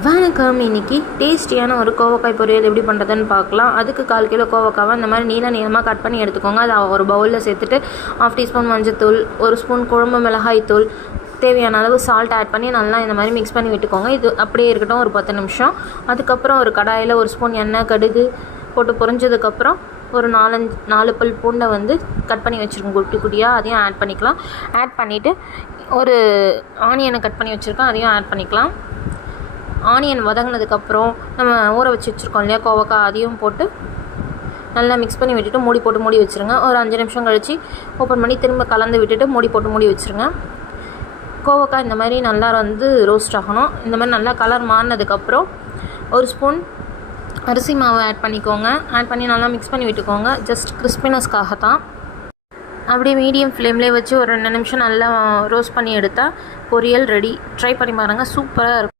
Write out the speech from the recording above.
வணக்கம். இன்றைக்கி டேஸ்டியான ஒரு கோவக்காய் பொரியல் எப்படி பண்ணுறதுன்னு பார்க்கலாம். அதுக்கு 1/4 கிலோ கோவக்காவை இந்த மாதிரி நீளமாக கட் பண்ணி எடுத்துக்கோங்க. அதை ஒரு பவுலில் சேர்த்துட்டு 1/2 டீஸ்பூன் மஞ்சத்தூள், 1 ஸ்பூன் குழம்பு மிளகாய் தூள், தேவையான அளவு சால்ட் ஆட் பண்ணி நல்லா இந்த மாதிரி மிக்ஸ் பண்ணி விட்டுக்கோங்க. இது அப்படியே இருக்கட்டும் ஒரு 10 நிமிஷம். அதுக்கப்புறம் ஒரு கடாயில் 1 ஸ்பூன் எண்ணெய், கடுகு போட்டு பொரிஞ்சதுக்கப்புறம் ஒரு 4 பல் பூண்டை கட் பண்ணி வச்சுருக்கோம் குட்டி குட்டியாக, அதையும் ஆட் பண்ணிக்கலாம். ஆட் பண்ணிவிட்டு ஒரு ஆனியனை கட் பண்ணி வச்சுருக்கோம், அதையும் ஆட் பண்ணிக்கலாம். ஆனியன் வதங்கினதுக்கப்புறம் நம்ம ஊற வச்சுருக்கோம் இல்லையா கோவக்காய், அதையும் போட்டு நல்லா மிக்ஸ் பண்ணி விட்டுட்டு மூடி வச்சுருங்க. ஒரு 5 நிமிஷம் கழித்து ஓப்பன் பண்ணி திரும்ப கலந்து விட்டுட்டு மூடி வச்சுருங்க. கோவக்காய் இந்த மாதிரி நல்லா ரோஸ்ட் ஆகணும். இந்த மாதிரி நல்லா கலர் மாறினதுக்கப்புறம் 1 ஸ்பூன் அரிசி மாவு ஆட் பண்ணிக்கோங்க. ஆட் பண்ணி நல்லா மிக்ஸ் பண்ணி விட்டுக்கோங்க. ஜஸ்ட் கிறிஸ்பினஸ்க்காக தான். அப்படியே மீடியம் ஃப்ளேம்லேயே வச்சு ஒரு 2 நிமிஷம் நல்லா ரோஸ்ட் பண்ணி எடுத்தால் பொரியல் ரெடி. ட்ரை பண்ணி பாருங்கள், சூப்பராக இருக்கும்.